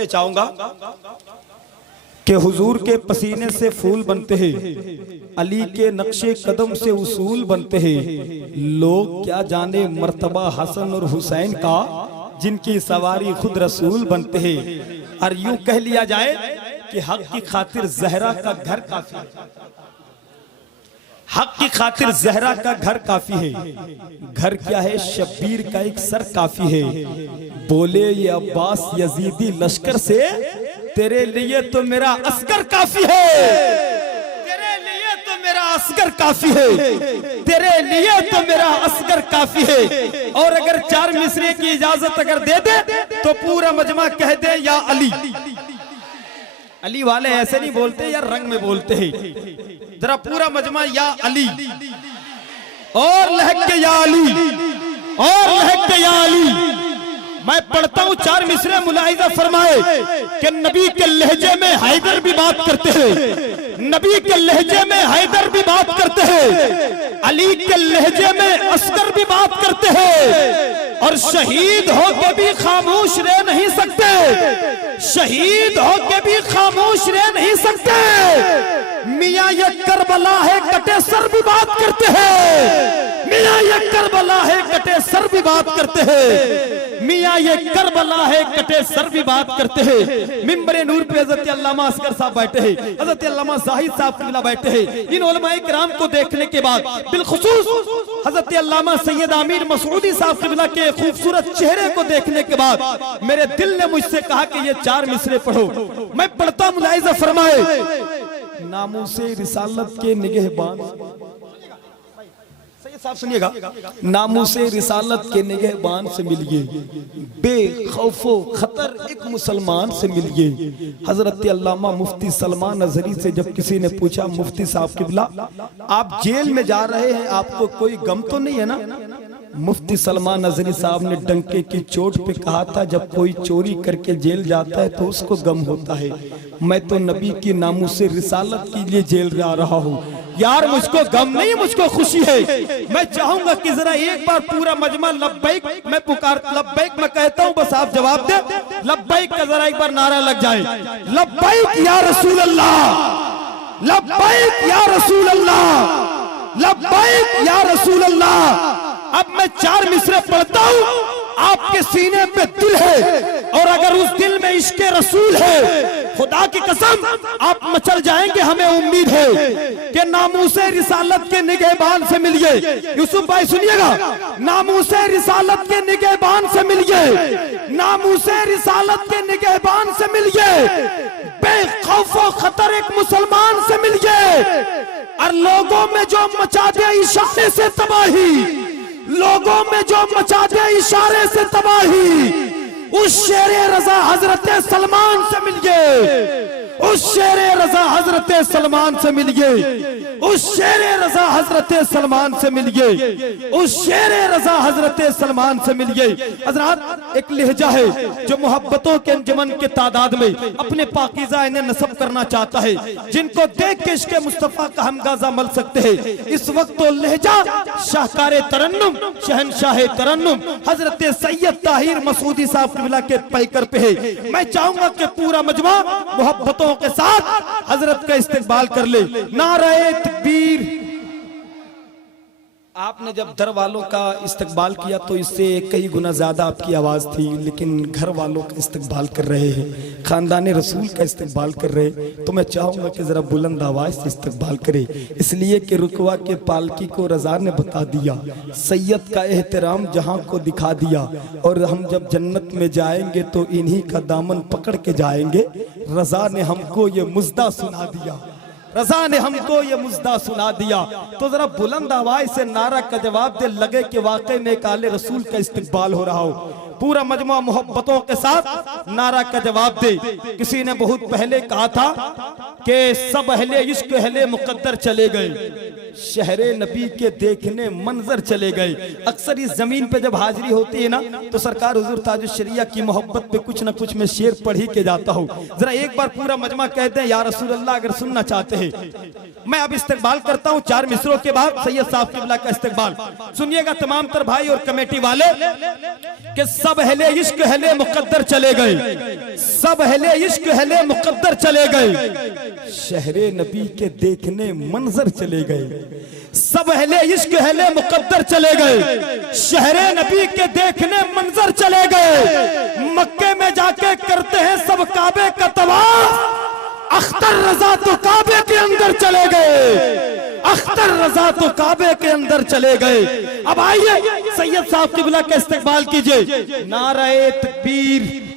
मैं चाहूंगा कि हुजूर के पसीने से फूल बनते हैं, अली के नक्शे कदम से उसूल बनते हैं। लोग क्या जाने मर्तबा हसन और हुसैन का, जिनकी सवारी खुद रसूल बनते हैं। और यूं कह लिया जाए कि हक की खातिर जहरा का घर काफी है, हक की खातिर जहरा का घर काफी है। घर क्या है, शब्बीर का एक सर काफी है। बोले ये अब्बास यजीदी लश्कर से, तेरे लिए तो मेरा अस्कर काफी है, तेरे लिए तो मेरा अस्कर काफी है, तेरे लिए तो मेरा अस्कर काफी है। और अगर 4 मिसरे की इजाजत अगर दे दे तो पूरा मजमा कह दे या अली। अली वाले ऐसे नहीं बोलते यार, रंग में बोलते हैं। जरा पूरा मजमा या अली, और लहक के या अली, और लहक के या अली। मैं पढ़ता हूं 4 मिसरे, मुलाहिजा फरमाए कि नबी के लहजे में हैदर भी बात करते हैं, नबी के लहजे में हैदर भी बात करते हैं, अली के लहजे में अस्कर भी बात करते हैं। और शहीद होके भी खामोश रह नहीं सकते, शहीद होके भी खामोश रह नहीं सकते। मियां ये करबला है कटे सर भी बात करते हैं, मियां ये करबला है कटे सर भी बात करते हैं, मियां ये करबला है कटे सर भी बात करते हैं। मिंबर नूर पे हजरत अल्लामा असगर साहब बैठे हैं, हजरत अल्लामा जाहिद साहब किबला बैठे हैं। इन उलमाए किराम को देखने के बाद बिलखुसूस हजरत अल्लामा सैयद आमिर मसूदी साहब किबला के खूबसूरत चेहरे को देखने के बाद मेरे दिल ने मुझसे कहा कि ये 4 मिसरे पढ़ो। मैं पढ़ता, मुलाहिजा फरमाए। नामूसे रिसालत के निगहबान, साहब सुनिएगा, नामूसे रिसालत के निगहबान से मिलिए, बेखौफो खतर एक मुसलमान से मिलिए। हजरत अल्लामा मुफ्ती सलमान अजहरी से जब किसी ने पूछा, मुफ्ती साहब किबला आप जेल में जा रहे हैं, आपको कोई गम तो नहीं है ना? मुफ्ती सलमान अजहरी साहब ने डंके की चोट पे कहा था, जब कोई चोरी करके जेल जाता है तो उसको गम होता है, मैं तो नबी की नामूसे रिसालत के लिए जेल जा रहा हूँ यार, मुझको गम नहीं, मुझको खुशी है। मैं चाहूंगा कि जरा एक बार पूरा मजमा लब्बैक, मैं पुकार लब्बैक मैं कहता हूँ, बस आप जवाब दे, लब्बैक का जरा एक बार नारा लग जाए, लब्बैक या रसूल अल्लाह, लब्बैक या रसूल अल्लाह, लब्बैक या रसूल अल्लाह। अब मैं 4 मिसरे पढ़ता हूँ, आपके सीने पे दिल है, और अगर उस दिल में इश्क रसूल है, खुदा की कसम आप मचल जाएंगे। हमें उम्मीद है कि नामूसे रिसालत के निगहबान से मिलिए। यूसुफ भाई सुनिएगा, नामूसे रिसालत के निगहबान से मिलिए, नामूसे रिसालत के निगहबान से मिलिए, बेखौफो खतर एक मुसलमान से मिलिए। और लोगों में जो मचा दे इशारे से तबाही, लोगों में जो मचा दे इशारे से तबाही, उस शेरे रजा हजरत सलमान से मिलिए, उस शेरे रजा हजरत सलमान से मिलिए, उस शेरे रजा हजरत सलमान से मिलिए, उस शेरे रजा हजरत सलमान से मिलिए। हजरत एक लहजा है जो मोहब्बतों के अंजमन के तादाद में अपने पाकीज़ा इन्हें नस्ब करना चाहता है, जिनको देख के इश्क़ मुस्तफ़ा का हम गाजा मल सकते हैं। इस वक्त तो लहजा शाहकारे तरन्नुम, शहनशाह तरन्नुम हजरत सैयद ताहिर मसूदी साहब किबला के पैकर पे है। मैं चाहूंगा कि पूरा मजमा मोहब्बतों के साथ हजरत का इस्तेकबाल कर ले। नारे तकबीर। आपने जब दर वालों का इस्तकबाल किया तो इससे कई गुना ज्यादा आपकी आवाज थी, लेकिन घर वालों का इस्तकबाल कर रहे हैं, खानदान रसूल का इस्तकबाल कर रहे हैं, तो मैं चाहूंगा कि जरा बुलंद आवाज से इस्तकबाल करे, इसलिए कि रुकवा के पालकी को रजा ने बता दिया, सैयद का एहतराम जहां को दिखा दिया, और हम जब जन्नत में जाएंगे तो इन्हीं का दामन पकड़ के जाएंगे। रजा ने हमको ये मुजदा सुना दिया, रजा ने हमको ये मुजदा सुना दिया। तो जरा बुलंद आवाज से नारा का जवाब दे, लगे कि वाकई में एक आले रसूल का इस्तकबाल हो रहा हो। पूरा मजमा मोहब्बतों के साथ नारा का जवाब दे। किसी ने बहुत पहले कहा था कि सब अहले इश्क अहले मुकद्दर चले गए, शहरे नबी के देखने मंजर चले गए। अक्सर इस जमीन पे जब हाजिरी होती है ना, तो सरकार हुजूर ताजुश शरिया की मोहब्बत पे कुछ न कुछ मैं शेर पढ़ ही के जाता हूँ। जरा एक बार पूरा मजमा कहते हैं या रसूल अल्लाह, अगर सुनना चाहते हैं। मैं अब इस्तकबाल करता हूँ 4 मिसरों के बाद सैयद साहब किबला का इस्तकबाल। सुनिएगा तमाम तर भाई और कमेटी वाले कि सब अहले इश्क अहले मुकद्दर चले गए, सब अहले इश्क अहले मुकद्दर चले गए, शहरे नबी के देखने मंजर चले गए। सब अहले इश्क अहले मुकद्दर चले गए, शहरे नबी के देखने मंजर चले गए। मक्के में जाके करते हैं सब काबे का तवाफ, अख्तर रजा तो काबे के अंदर चले गए, अख्तर रजा तो काबे के अंदर चले गए। अब आइए सैयद साहब किबला का इस्तकबाल कीजिए। नारे तकबीर।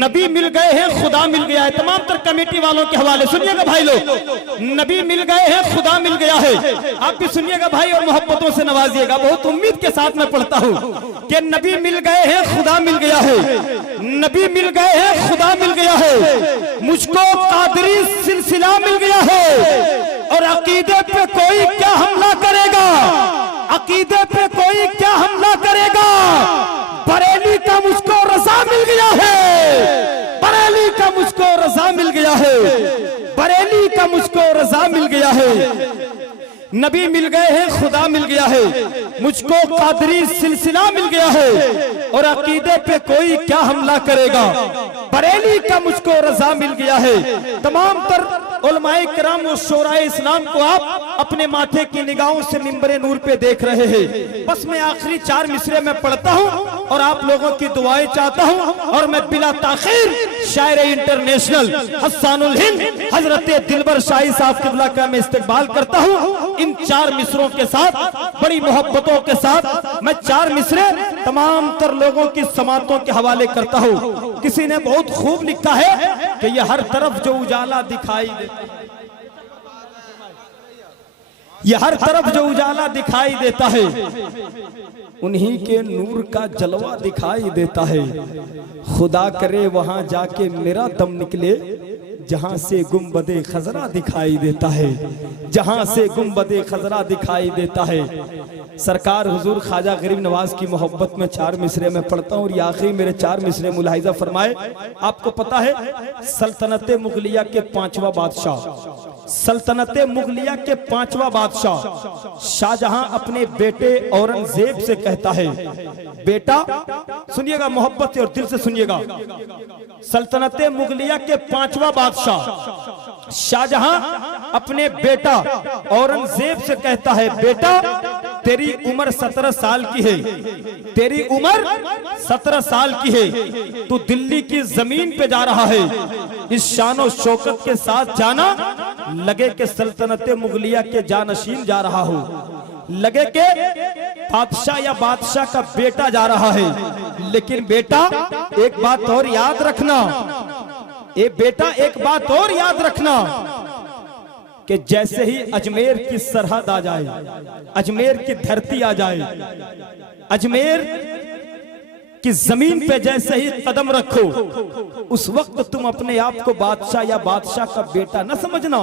नबी मिल गए हैं, खुदा मिल गया है। तमाम तर कमेटी वालों के हवाले सुनिएगा भाई लोग, नबी मिल गए हैं, खुदा मिल गया है। आप भी सुनिएगा भाई और मोहब्बतों से नवाजिएगा। बहुत उम्मीद के साथ मैं पढ़ता हूँ कि नबी मिल गए हैं, खुदा मिल गया है, नबी मिल गए हैं, खुदा मिल गया है। मुझको कादरी सिलसिला मिल गया है और अकीदे पे कोई क्या हमला करेगा, अकीदे पे कोई क्या हमला करेगा। बरेली का मुझको रजा मिल गया है, बरेली का मुझको रजा मिल गया है, बरेली का मुझको रजा मिल गया है। नबी मिल गए हैं, खुदा मिल गया है, मुझको कादरी सिलसिला मिल गया है और अकीदे पे कोई क्या हमला करेगा। बरेली का मुझको रजा मिल गया है। तमाम तर उलमाए किराम और शोराए इस्लाम को आप अपने माथे की निगाहों से मिंबरे नूर पे देख रहे हैं। बस मैं आखिरी 4 मिसरे में पढ़ता हूं और आप लोगों की दुआएं चाहता हूं और मैं बिला ताखीर शायर इंटरनेशनल हस्सानुल हिंद हजरत दिलबर शाही साहब किबला का मैं इस्तकबाल करता हूं। इन 4 मिसरों के साथ, बड़ी मोहब्बतों के साथ मैं 4 मिसरे तमाम तर लोगों की समातों के हवाले करता हूं। किसी ने बहुत खूब लिखा है कि ये हर तरफ जो उजाला दिखाई दे, ये हर तरफ जो उजाला दिखाई देता है, उन्हीं के नूर का जलवा दिखाई देता है। खुदा करे वहां जाके मेरा दम निकले, जहां से गुंबदे खजरा दिखाई देता है, जहां से गुंबदे खजरा दिखाई देता है। सरकार हुजूर ख्वाजा गरीब नवाज की मोहब्बत में 4 मिसरे में पढ़ता हूँ और ये आखिरी मेरे 4 मिसरे मुलाहिजा फरमाए। आपको पता है सल्तनत मुगलिया के 5वां बादशाह, सल्तनत मुगलिया के 5वां बादशाह शाहजहां अपने बेटे औरंगजेब से कहता है, बेटा सुनिएगा मोहब्बत से और दिल से सुनिएगा। सल्तनत मुगलिया के 5वां बादशाह शाहजहां अपने बेटा औरंगजेब से कहता है, बेटा तेरी उम्र 17 साल की है, तेरी उम्र 17 साल की है, तू दिल्ली की जमीन पे जा रहा है, इस शान और शौकत के साथ जाना, लगे के सल्तनत मुगलिया के जानशीन जा रहा हो, लगे के बादशाह या बादशाह का बेटा जा रहा है। लेकिन बेटा एक बात और याद रखना, ए बेटा एक बात और याद रखना कि जैसे ही अजमेर की सरहद आ जाए, अजमेर की धरती आ जाए, अजमेर कि जमीन पे जैसे ही कदम रखो, उस वक्त तुम अपने आप को बादशाह या बादशाह का बेटा न समझना,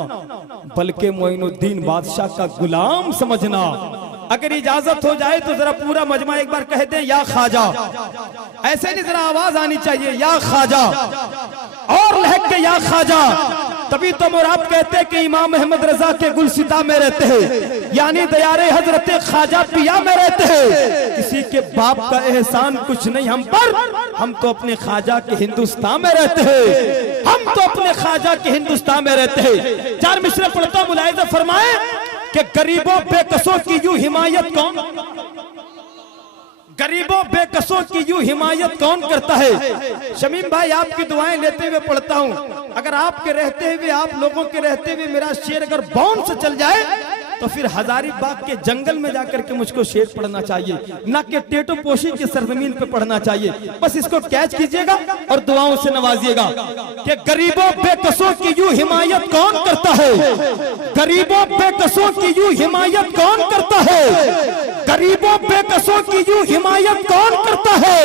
बल्कि मोइनुद्दीन बादशाह का गुलाम समझना। अगर इजाजत हो जाए तो जरा पूरा मजमा एक बार कह दे, या ख्वाजा। ऐसे नहीं, जरा आवाज आनी चाहिए, या ख्वाजा, और लहक के या ख्वाजा। तभी तो मुराद कहते कि इमाम अहमद रजा के गुलसिता में रहते हैं, यानी दयारे हजरत ख्वाजा पिया में रहते हैं। किसी के बाप का एहसान कुछ नहीं हम पर, हम तो अपने ख्वाजा के हिंदुस्तान में रहते हैं, हम तो अपने ख्वाजा के हिंदुस्तान में रहते हैं। 4 मिसरे पढ़ता मुलाहिजा फरमाए कि गरीबों बेकसों की यूं हिमायत कौन, गरीबों बेकसों की यूं हिमायत कौन करता है। शमीम भाई आपकी दुआएं लेते हुए पढ़ता हूं, अगर आपके रहते हुए, आप लोगों के रहते हुए मेरा शेर अगर बाउंड से चल जाए तो फिर हजारीबाग के जंगल में जाकर के मुझको शेर पढ़ना चाहिए, ना कि टेटो पोशी की सरजमीन पे पढ़ना चाहिए। बस इसको कैच कीजिएगा और दुआओं से नवाजिएगा कि गरीबों बेकसों की यूं हिमायत कौन करता है, गरीबों बेकसों की यूं हिमायत कौन करता है, गरीबों बेकसों की यूं हिमायत कौन करता है,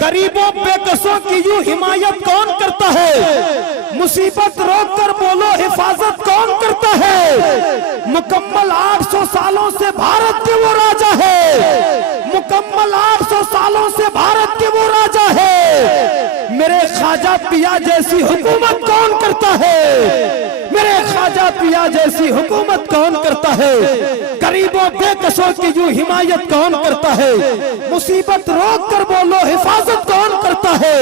गरीबों बेकसों की यूं हिमायत कौन करता है, मुसीबत रोक कर बोलो हिफाजत कौन करता है। मुकम्मल 800 सालों से भारत के वो राजा है, मुकम्मल 800 सालों से भारत के वो राजा है। मेरे ख्वाजा पिया जैसी हुकूमत कौन करता है, मेरे ख्वाजा पिया जैसी हुकूमत कौन करता है। गरीबों बेकसों की यूं हिमायत कौन करता है, मुसीबत रोक कर बोलो हिफाजत कौन करता है,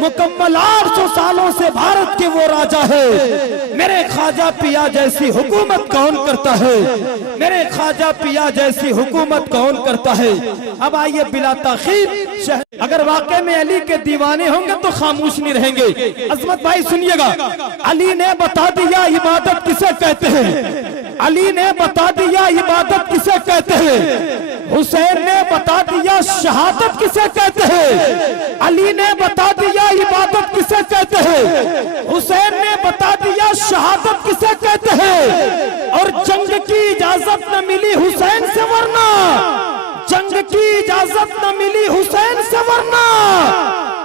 मुकम्मल 800 सालों से भारत के वो राजा है, मेरे ख्वाजा पिया जैसी हुकूमत कौन करता है, मेरे ख्वाजा पिया जैसी हुकूमत कौन करता है। अब आइए बिला ताखीर, अगर वाकई में अली के दीवाने होंगे तो खामोश नहीं रहेंगे। अजमत भाई सुनिएगा, अली ने बता दिया इबादत किसे कहते हैं, अली ने बता दिया इबादत किसे कहते हैं, हुसैन ने बता दिया शहादत किसे कहते हैं, अली ने बता दिया इबादत किसे कहते हैं, हुसैन ने बता दिया शहादत किसे कहते हैं। और जंग की इजाजत न मिली हुसैन से वरना, जंग की इजाजत न मिली हुसैन से वरना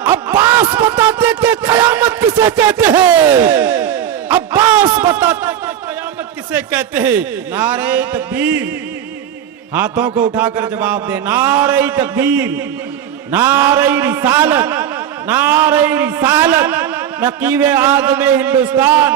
अब्बास बताते कि कयामत किसे कहते हैं, अब्बास बताते कि कयामत किसे कहते हैं। नारे तकबीर, हाथों को उठाकर जवाब दे, नारे तकबीर, नारे रिसालत, नारे रिसालत, नकीबे आज़म हिंदुस्तान,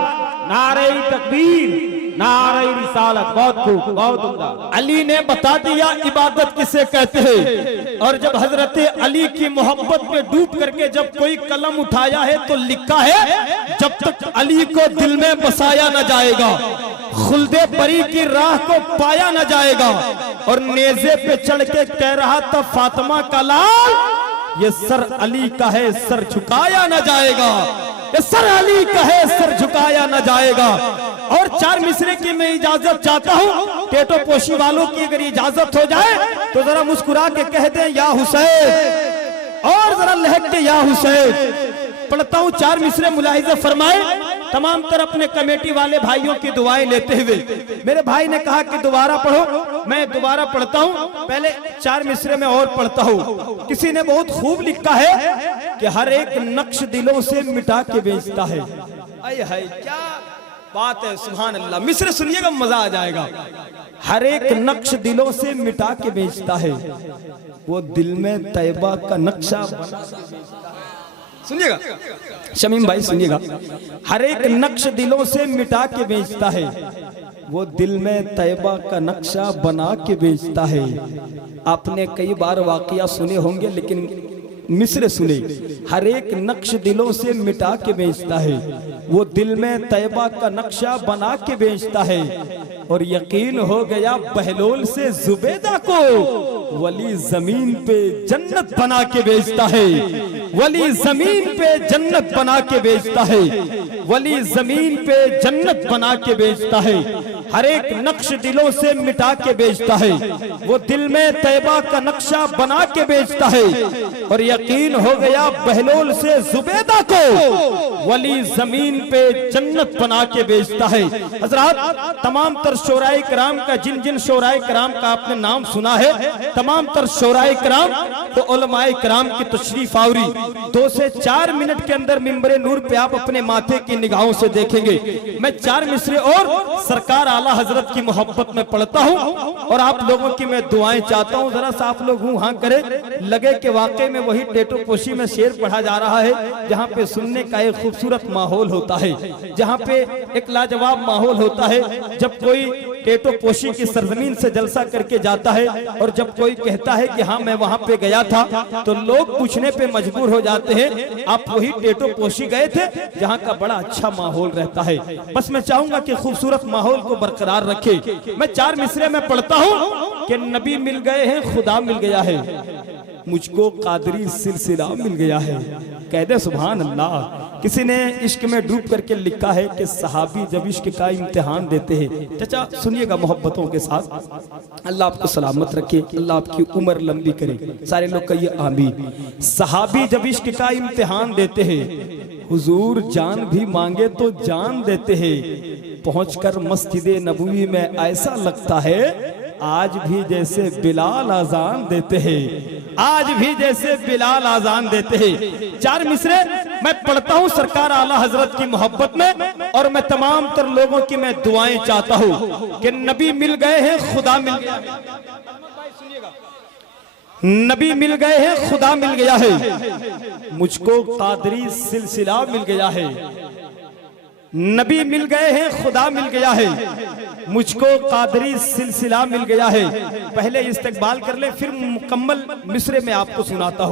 नारे तकबीर, नारे रिसालत। बहुत खूब, बहुत उम्दा। अली ने बता दिया इबादत किसे कहते हैं। और जब हजरत अली की मोहब्बत में डूब करके जब कोई कलम उठाया है तो लिखा है, जब तक अली को दिल में बसाया न जाएगा, खुल्दे बरी की राह को पाया न जाएगा। और नेज़े पे चढ़ के कह रहा था फातिमा का लाल, ये सर अली का है सर झुकाया न जाएगा, ये सर अली का है सर झुकाया न जाएगा। और 4 मिसरे की मैं इजाजत चाहता हूँ, टेटो पोशी वालों की अगर इजाजत हो जाए तो जरा मुस्कुरा के कह दें या हुसैन, और जरा लहक के या हुसैन। पढ़ता हूँ 4 मिसरे, मुलाहिजा फरमाए तमाम तरह अपने कमेटी वाले भाइयों की दुआएं लेते हुए। मेरे भाई ने कहा कि दोबारा पढ़ो, मैं दोबारा पढ़ता हूँ, पहले 4 मिसरे में और पढ़ता हूँ। किसी ने बहुत खूब लिखा है कि हर एक नक्श दिलों से मिटा के बेचता है। आए हाय क्या बात है, सुभान अल्लाह। मिसरे सुनिएगा मजा आ जाएगा। हर एक नक्श दिलों से मिटा के बेचता है, वो दिल में तैयबा का नक्शा बना। सुनिएगा शमीम भाई सुनिएगा, हर एक नक्श दिलों से मिटा के बेचता है, वो दिल में तैयबा का नक्शा बना के बेचता है। आपने कई बार वाकया सुने होंगे लेकिन मिसरे सुने, हर एक नक्श दिलों से मिटा के बेचता है, वो दिल में तैयबा का नक्शा बना के बेचता है। और यकीन हो गया बहलोल से जुबैदा को, वली जमीन पे जन्नत बना के बेचता है, वली जमीन पे जन्नत बना के बेचता है, वली जमीन पे जन्नत बना के बेचता है। हर एक नक्श दिलों से मिटा के बेचता है, वो दिल में तैयबा का नक्शा बना के बेचता है। और यकीन हो गया बहलोल से जुबैदा को, वली जमीन पे जन्नत बना के बेचता है। हजरात तमाम तर शोराए कराम का, जिन जिन शोराए कराम का आपने नाम सुना है, तमाम तर शोराए कराम तो उलमाए कराम की तशरीफ आवरी 2 से 4 मिनट के अंदर मिंबरे नूर पे आप अपने माथे की निगाहों से देखेंगे। मैं 4 मिसरे और सरकार आला हजरत की मोहब्बत में पढ़ता हूँ और आप लोगों की मैं दुआएं चाहता हूँ। जरा सा आप लोग हूँ हाँ करें, लगे कि वाकई में वही टेटो पोशी में शेर पढ़ा जा रहा है, जहाँ पे सुनने का एक खूबसूरत माहौल होता है, जहाँ पे एक लाजवाब माहौल होता है। जब कोई टेटो पोशी की सरजमीन से जलसा करके जाता है और जब कोई कहता है कि हाँ मैं वहाँ पे गया था, तो लोग पूछने पे मजबूर हो जाते हैं आप वही टेटो पोशी गए थे जहाँ का बड़ा अच्छा माहौल रहता है। बस मैं चाहूंगा कि खूबसूरत माहौल को बरकरार रखे। मैं 4 मिसरे में पढ़ता हूँ कि नबी मिल गए हैं, खुदा मिल गया है, मुझको कादरी सिलसिला मिल गया है। कह दे सुभान अल्लाह। किसी ने इश्क में डूब करके लिखा है कि सहाबी जब इश्क का इम्तिहान देते हैं। चाचा सुनिएगा मोहब्बतों के साथ, अल्लाह आपको सलामत रखे, अल्लाह आपकी उम्र लंबी करे, सारे लोग कहिए आमीन। सहाबी जब इश्क का इम्तिहान देते हैं, हुजूर जान भी मांगे तो जान देते हैं। पहुंचकर मस्जिद नबवी में ऐसा लगता है आज भी जैसे बिलाल आजान देते हैं, आज भी जैसे बिलाल आजान देते हैं। 4 मिसरे मैं पढ़ता हूँ सरकार आला हजरत की मोहब्बत में, और मैं तमाम तर लोगों की मैं दुआएं चाहता हूँ कि नबी मिल गए हैं, खुदा मिल गया है। नबी मिल गए हैं, खुदा मिल गया है, मुझको कादरी सिलसिला मिल गया है। नबी मिल गए हैं, खुदा मिल गया है, मुझको कादरी सिलसिला मिल गया है। पहले इस्तकबाल कर ले, फिर मुकम्मल मिसरे में आपको सुनाता हूँ।